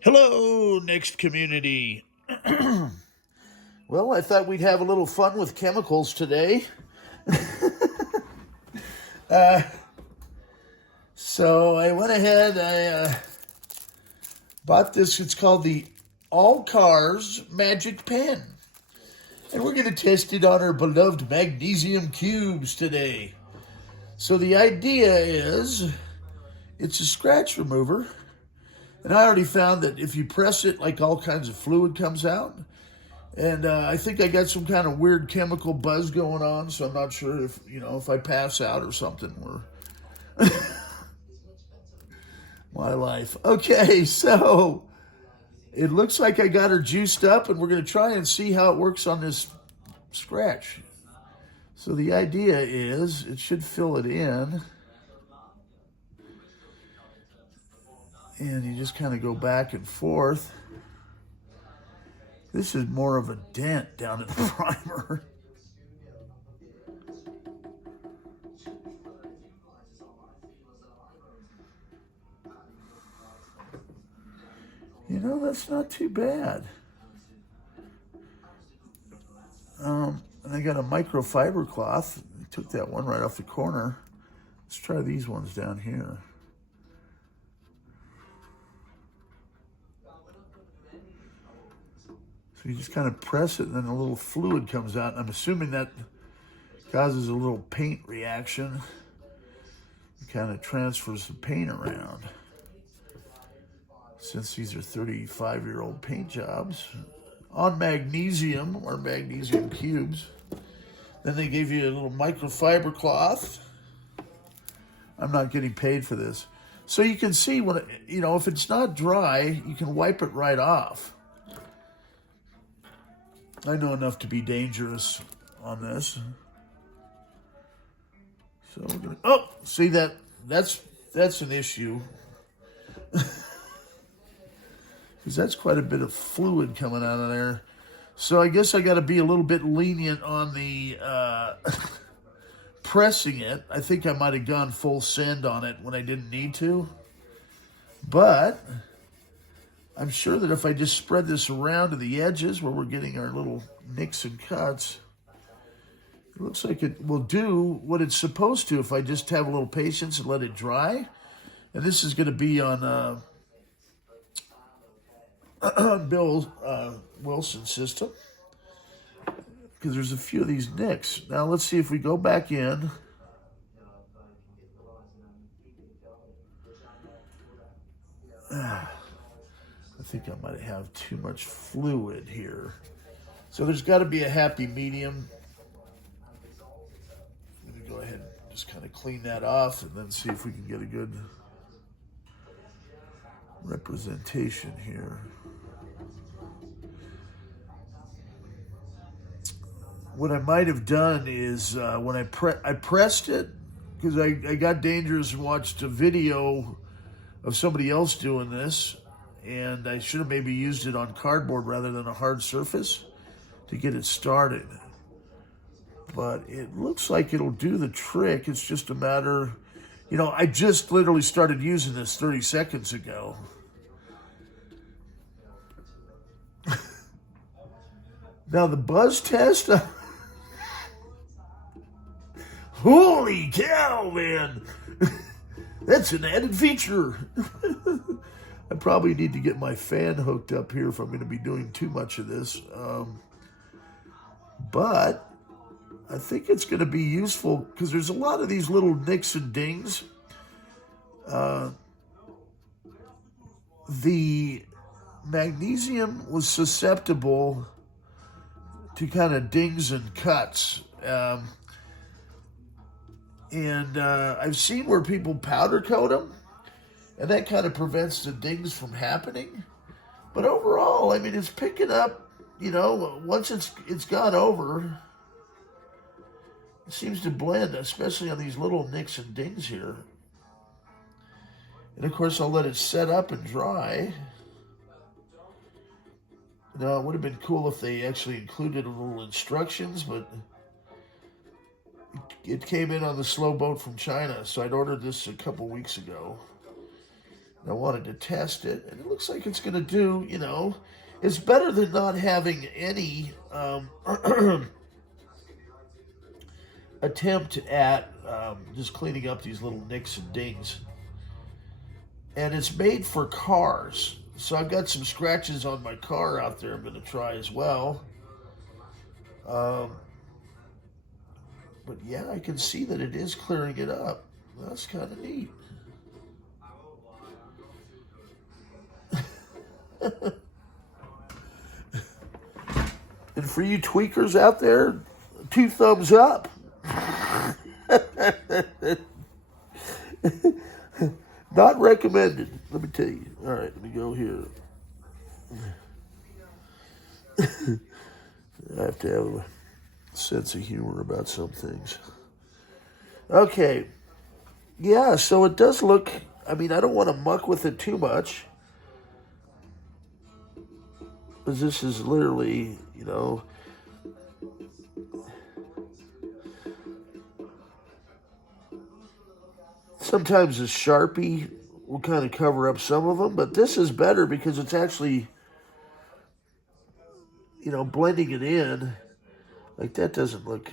Hello, NeXT community. Well, I thought we'd have a little fun with chemicals today. So I went ahead, I bought this. It's called the All Cars Magic Pen. And we're going to test it on our beloved magnesium cubes today. So the idea is it's a scratch remover. And I already found that if you press it, like all kinds of fluid comes out. And I think I got some kind of weird chemical buzz going on, so I'm not sure if I pass out or something. Or my life. Okay, so it looks like I got her juiced up, and we're going to try and see how it works on this scratch. So the idea is it should fill it in. And you just kind of go back and forth. This is more of a dent down in the primer. That's not too bad. And I got a microfiber cloth. I took that one right off the corner. Let's try these ones down here. So you just kind of press it and then a little fluid comes out. And I'm assuming that causes a little paint reaction. It kind of transfers the paint around. Since these are 35-year-old paint jobs on magnesium or magnesium cubes. Then they gave you a little microfiber cloth. I'm not getting paid for this. So you can see when if it's not dry, you can wipe it right off. I know enough to be dangerous on this. So we're gonna, see that's an issue. Because that's quite a bit of fluid coming out of there. So I guess I got to be a little bit lenient on the pressing it. I think I might have gone full send on it when I didn't need to. But I'm sure that if I just spread this around to the edges where we're getting our little nicks and cuts, it looks like it will do what it's supposed to if I just have a little patience and let it dry. And this is going to be on Bill Wilson's system, because there's a few of these nicks. Now let's see if we go back in. I think I might have too much fluid here. So there's got to be a happy medium. I'm going to go ahead and just kind of clean that off and then see if we can get a good representation here. What I might have done is when I pressed it, because I got dangerous and watched a video of somebody else doing this, and I should have maybe used it on cardboard rather than a hard surface to get it started. But it looks like it'll do the trick. It's just a matter, I just literally started using this 30 seconds ago. Now the buzz test, holy cow, man. That's an added feature. I probably need to get my fan hooked up here if I'm going to be doing too much of this. But I think it's going to be useful because there's a lot of these little nicks and dings. The magnesium was susceptible to kind of dings and cuts. And I've seen where people powder coat them, and that kind of prevents the dings from happening. But overall, I mean, it's picking up, once it's gone over, it seems to blend, especially on these little nicks and dings here. And of course, I'll let it set up and dry. Now, it would have been cool if they actually included a little instructions, but it came in on the slow boat from China, so I'd ordered this a couple weeks ago. I wanted to test it, and it looks like it's going to do, you know, it's better than not having any attempt at just cleaning up these little nicks and dings. And it's made for cars. So I've got some scratches on my car out there I'm going to try as well. But yeah, I can see that it is clearing it up. That's kind of neat. And for you tweakers out there, 2 thumbs up. Not recommended, let me tell you. All right, let me go here. I have to have a sense of humor about some things. Okay. Yeah, so it does look, I mean, I don't want to muck with it too much. Because this is literally, you know, sometimes a Sharpie will kind of cover up some of them, but this is better because it's actually, you know, blending it in. Like that doesn't look,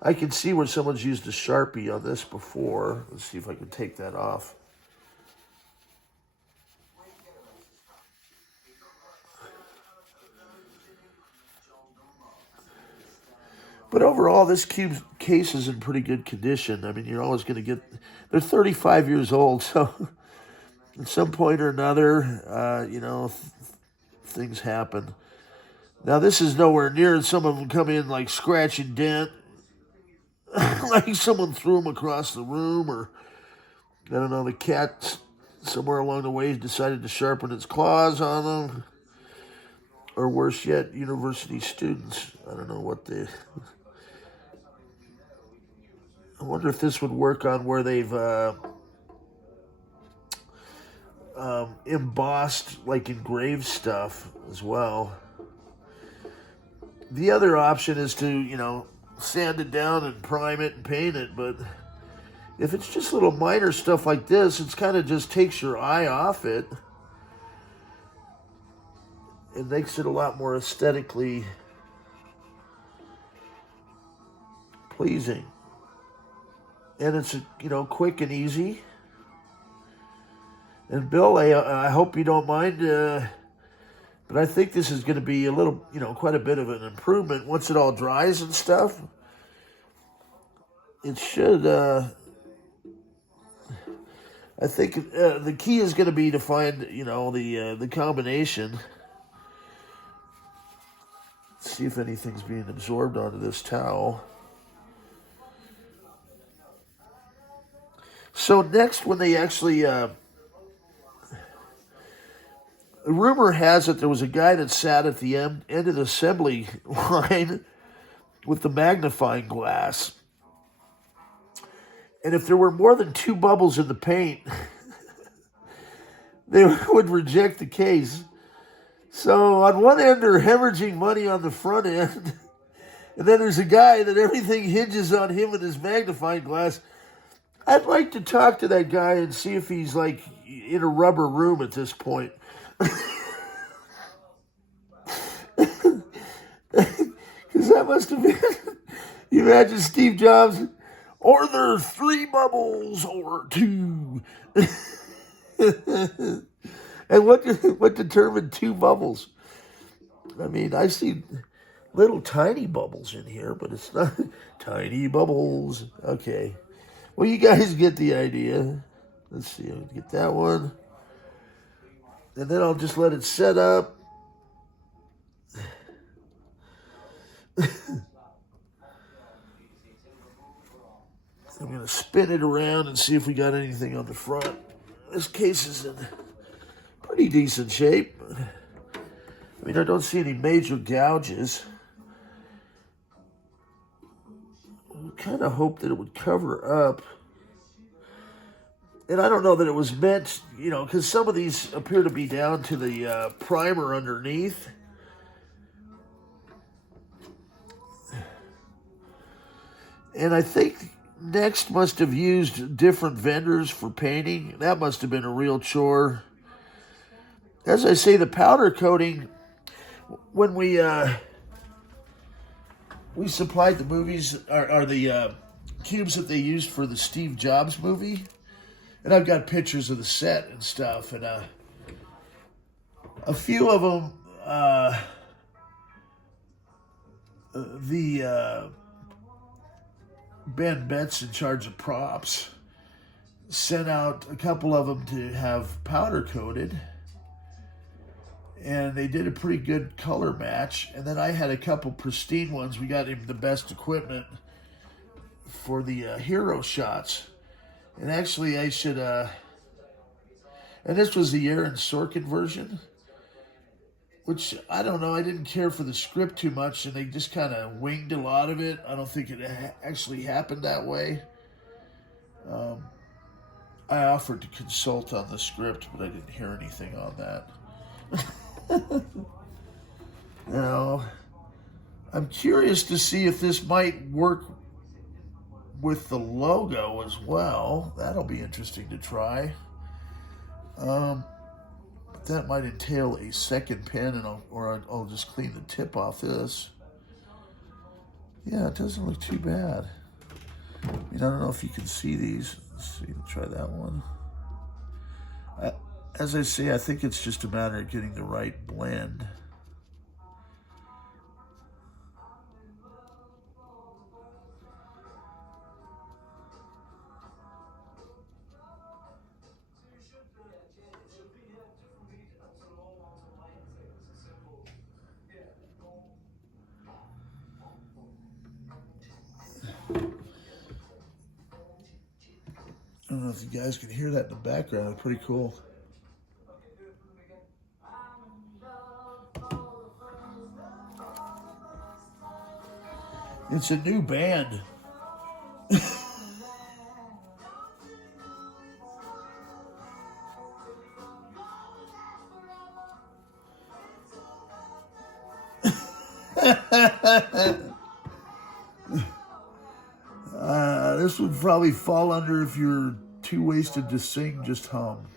I can see where someone's used a Sharpie on this before. Let's see if I can take that off. But overall, this case is in pretty good condition. I mean, you're always going to get, they're 35 years old, so at some point or another, you know, things happen. Now, this is nowhere near, some of them come in like scratch and dent, like someone threw them across the room, or, I don't know, the cat somewhere along the way decided to sharpen its claws on them, or worse yet, university students. I don't know what they... I wonder if this would work on where they've embossed, like engraved stuff as well. The other option is to, you know, sand it down and prime it and paint it, but if it's just little minor stuff like this, it's kind of just takes your eye off it. It makes it a lot more aesthetically pleasing. And it's, you know, quick and easy. And Bill, I hope you don't mind, but I think this is going to be a little, you know, quite a bit of an improvement once it all dries and stuff. It should, I think the key is going to be to find, you know, the combination. See if anything's being absorbed onto this towel. So next, when they actually, rumor has it there was a guy that sat at the end of the assembly line with the magnifying glass. And if there were more than 2 bubbles in the paint, they would reject the case. So on one end, they're hemorrhaging money on the front end. And then there's a guy that everything hinges on him and his magnifying glass. I'd like to talk to that guy and see if he's like in a rubber room at this point. Because that must have been, you imagine Steve Jobs, or there are 3 bubbles or 2. And what determined 2 bubbles? I mean, I see little tiny bubbles in here, but it's not tiny bubbles. Okay. Well, you guys get the idea. Let's see, I'll get that one. And then I'll just let it set up. I'm going to spin it around and see if we got anything on the front. This case is in pretty decent shape. I mean, I don't see any major gouges. I kind of hoped that it would cover up. And I don't know that it was meant, you know, because some of these appear to be down to the primer underneath. And I think NeXT must have used different vendors for painting. That must have been a real chore. As I say, the powder coating, when we supplied the movies, are the cubes that they used for the Steve Jobs movie. And I've got pictures of the set and stuff. And a few of them, the Ben Betts in charge of props sent out a couple of them to have powder coated. And they did a pretty good color match. And then I had a couple pristine ones. We got him the best equipment for the hero shots. And actually, I should, and this was the Aaron Sorkin version, which, I don't know, I didn't care for the script too much, and they just kind of winged a lot of it. I don't think it actually happened that way. I offered to consult on the script, but I didn't hear anything on that. Now, I'm curious to see if this might work with the logo as well. That'll be interesting to try. But that might entail a second pen, and I'll just clean the tip off this. Yeah, it doesn't look too bad. I mean, I don't know if you can see these. Let's see, try that one. As I say, I think it's just a matter of getting the right blend. I don't know if you guys can hear that in the background. It's pretty cool. It's a new band. This would probably fall under if you're too wasted to sing, just hum.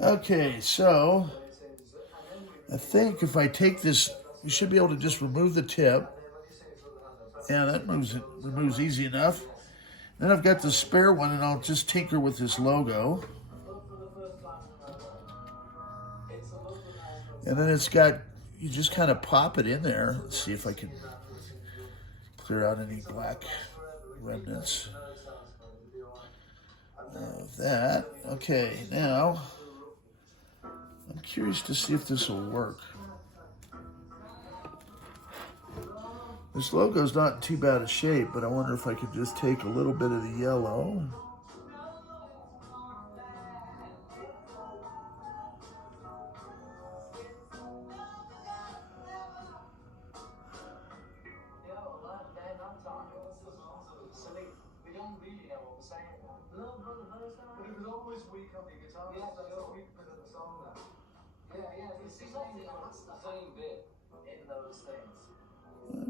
Okay, so I think if I take this, you should be able to just remove the tip. Yeah, that removes easy enough. Then I've got the spare one, and I'll just tinker with this logo. And then it's got, you just kind of pop it in there. Let's see if I can clear out any black remnants of that. Okay, now I'm curious to see if this will work. This logo's not in too bad a shape, but I wonder if I could just take a little bit of the yellow.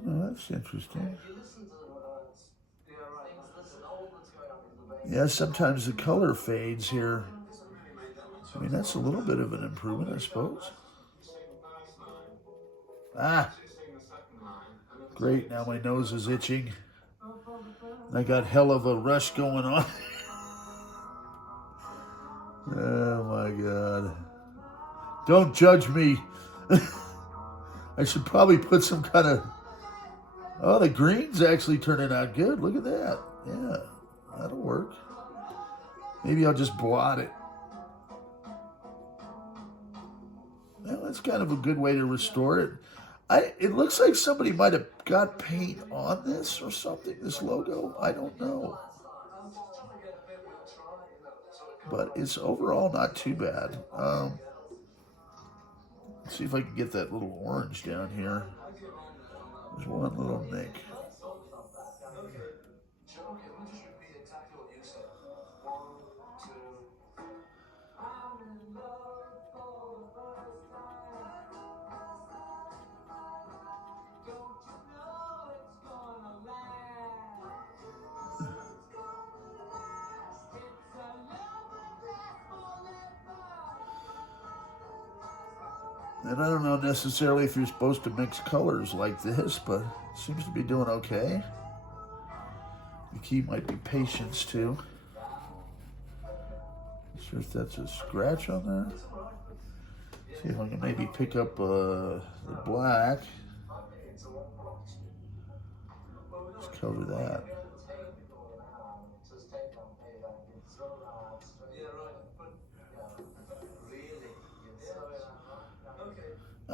Oh, that's interesting. Yeah, sometimes the color fades here. I mean, that's a little bit of an improvement, I suppose. Ah, great. Now my nose is itching. I got hell of a rush going on. Oh my God. Don't judge me. I should probably put some kind of... Oh, the green's actually turning out good. Look at that. Yeah, that'll work. Maybe I'll just blot it. Well, that's kind of a good way to restore it. It looks like somebody might have got paint on this or something, this logo. I don't know. But it's overall not too bad. Let's see if I can get that little orange down here. There's one little nick. And I don't know necessarily if you're supposed to mix colors like this, but it seems to be doing okay. The key might be patience too. Not sure if that's a scratch on there. See if I can maybe pick up the black. Let's cover that.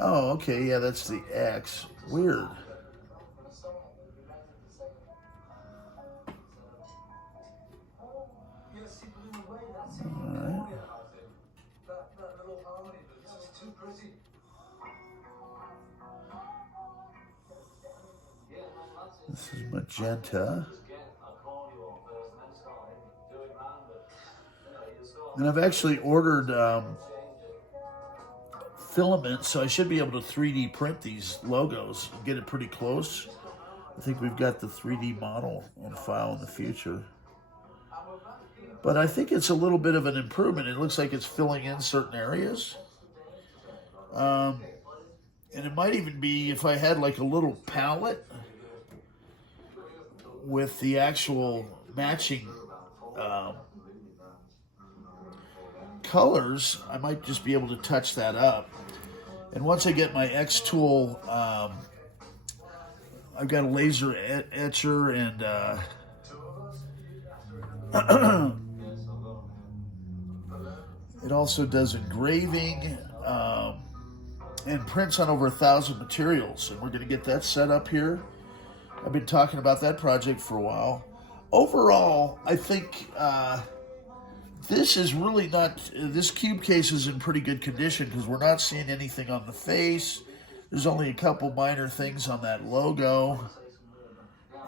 Oh, okay, yeah, that's the X. Weird. Alright. This is magenta. And I've actually ordered filament, so I should be able to 3D print these logos and get it pretty close. I think we've got the 3D model on file in the future. But I think it's a little bit of an improvement. It looks like it's filling in certain areas. And it might even be if I had like a little palette with the actual matching colors, I might just be able to touch that up. And once I get my X tool, I've got a laser etcher and it also does engraving and prints on over 1,000 materials. And we're going to get that set up here. I've been talking about that project for a while. Overall, I think this is really not, this cube case is in pretty good condition because we're not seeing anything on the face. There's only a couple minor things on that logo.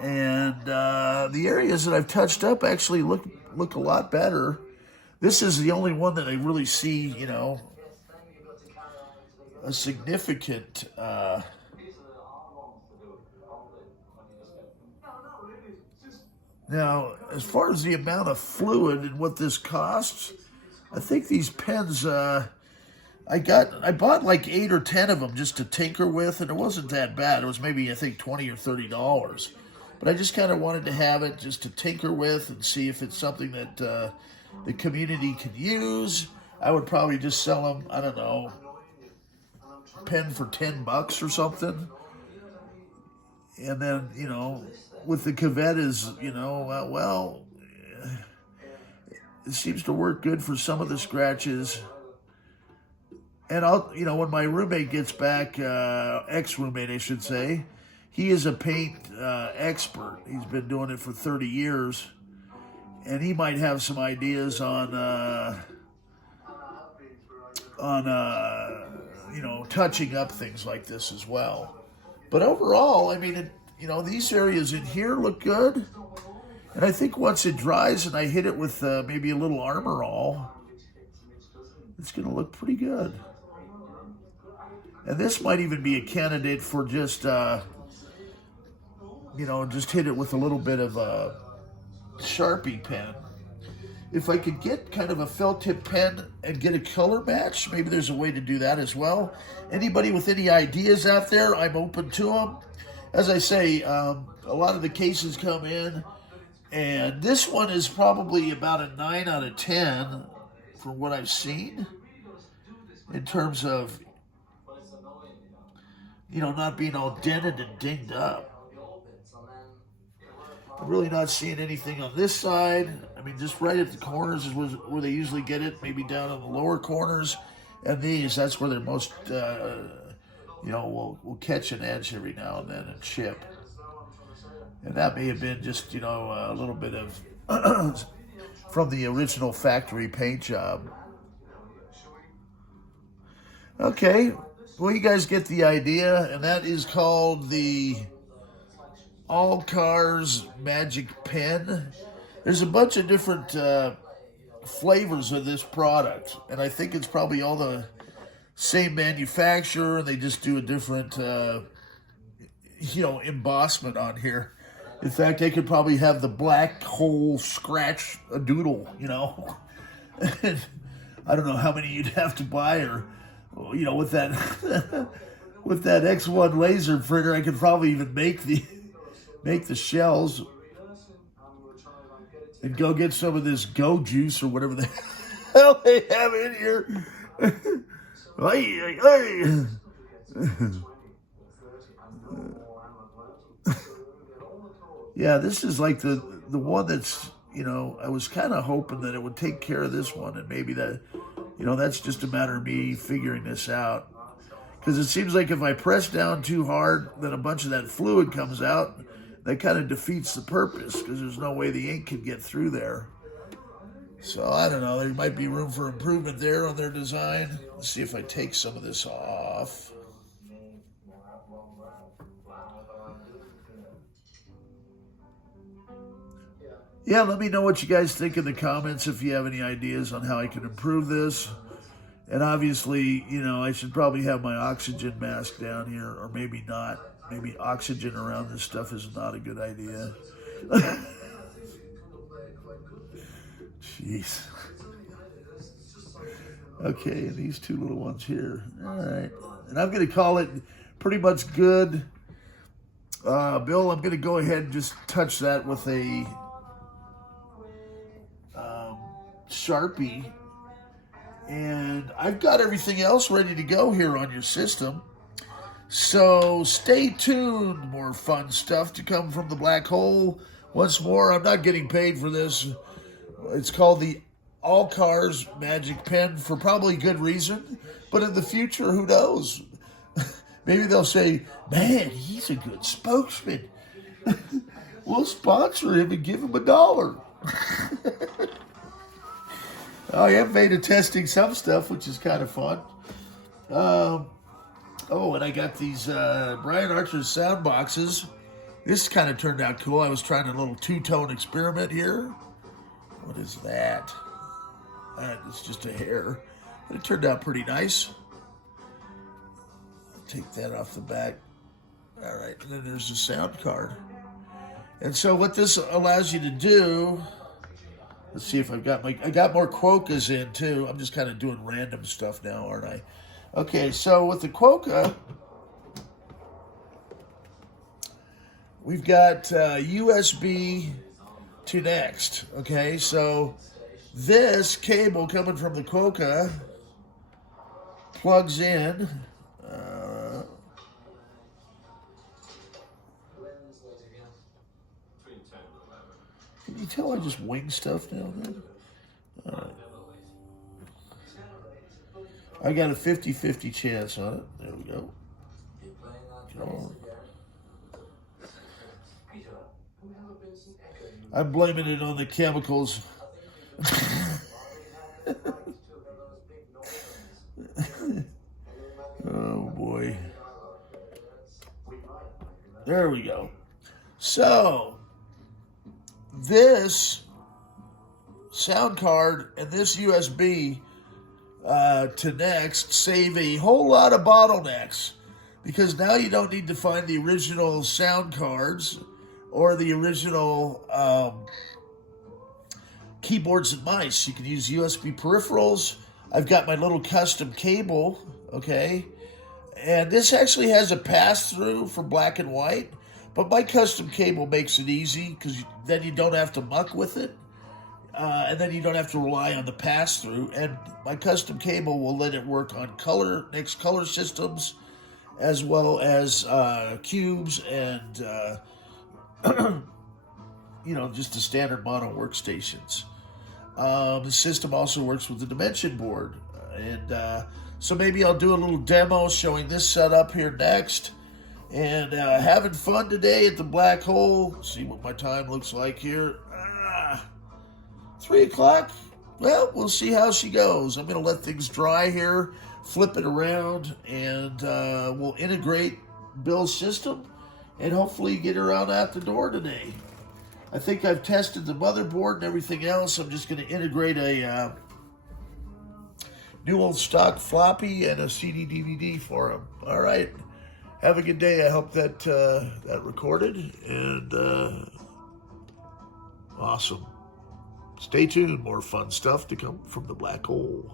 And the areas that I've touched up actually look a lot better. This is the only one that I really see, you know, a significant now, as far as the amount of fluid and what this costs, I think these pens, I bought like 8 or 10 of them just to tinker with, and it wasn't that bad. It was maybe, I think, $20 or $30. But I just kind of wanted to have it just to tinker with and see if it's something that the community can use. I would probably just sell them, I don't know, pen for $10 or something. And then, you know, with the Cavetas, you know, well, it seems to work good for some of the scratches. And I'll, you know, when my roommate gets back, ex-roommate, I should say, he is a paint expert. He's been doing it for 30 years. And he might have some ideas on you know, touching up things like this as well. But overall, I mean, you know, these areas in here look good. And I think once it dries and I hit it with maybe a little Armor All, it's going to look pretty good. And this might even be a candidate for just, you know, just hit it with a little bit of a Sharpie pen. If I could get kind of a felt tip pen and get a color match, maybe there's a way to do that as well. Anybody with any ideas out there, I'm open to them. As I say, a lot of the cases come in, and this one is probably about a 9 out of 10 from what I've seen in terms of, you know, not being all dented and dinged up. I'm really not seeing anything on this side. I mean, just right at the corners is where they usually get it, maybe down on the lower corners. And these, that's where they're most, you know, will catch an edge every now and then and chip. And that may have been just, you know, a little bit of from the original factory paint job. Okay, well, you guys get the idea, and that is called the All Cars Magic Pen. There's a bunch of different flavors of this product, and I think it's probably all the same manufacturer, and they just do a different, you know, embossment on here. In fact, they could probably have the black hole scratch a doodle, you know. I don't know how many you'd have to buy, or you know, with that with that X1 laser printer, I could probably even make the shells and go get some of this go juice or whatever the hell they have in here. Hey, hey. Yeah, this is like the one that's, you know, I was kind of hoping that it would take care of this one, and maybe that, you know, that's just a matter of me figuring this out. Because it seems like if I press down too hard, then a bunch of that fluid comes out. That kind of defeats the purpose, because there's no way the ink can get through there. So I don't know, there might be room for improvement there on their design. Let's see if I take some of this off. Yeah, let me know what you guys think in the comments if you have any ideas on how I can improve this. And obviously, you know, I should probably have my oxygen mask down here, or maybe not. Maybe oxygen around this stuff is not a good idea. Jeez. Okay, and these two little ones here. All right. And I'm going to call it pretty much good. Bill, I'm going to go ahead and just touch that with a Sharpie. And I've got everything else ready to go here on your system. So stay tuned. More fun stuff to come from the black hole. Once more, I'm not getting paid for this. It's called the All Cars Magic Pen for probably good reason. But in the future, who knows? Maybe they'll say, man, he's a good spokesman. We'll sponsor him and give him $1. I am beta testing some stuff, which is kind of fun. Oh, and I got these Brian Archer sound boxes. This kind of turned out cool. I was trying a little two-tone experiment here. What is that? It's just a hair. But it turned out pretty nice. Take that off the back. All right, and then there's the sound card. And so what this allows you to do, let's see if I got more quokkas in too. I'm just kind of doing random stuff now, aren't I? Okay, so with the quokka, we've got USB to NeXT. Okay, so this cable coming from the quokka plugs in. Can you tell I just wing stuff down there? All right. I got a 50-50 chance on it. There we go. I'm blaming it on the chemicals. Oh boy. There we go. So this sound card and this USB to NeXT save a whole lot of bottlenecks, because now you don't need to find the original sound cards or the original keyboards and mice. You can use USB peripherals. I've got my little custom cable, okay? And this actually has a pass-through for black and white, but my custom cable makes it easy, because then you don't have to muck with it. And then you don't have to rely on the pass-through. And my custom cable will let it work on NeXT color systems, as well as cubes and, you know, just the standard mono workstations. The system also works with the dimension board. And so maybe I'll do a little demo showing this setup here next. And having fun today at the black hole. See what my time looks like here. 3 o'clock. Well, we'll see how she goes. I'm going to let things dry here, flip it around, and we'll integrate Bill's system and hopefully get her out the door today. I think I've tested the motherboard and everything else. I'm just going to integrate a new old stock floppy and a CD DVD for him. All right. Have a good day. I hope that that recorded, and awesome. Stay tuned. More fun stuff to come from the black hole.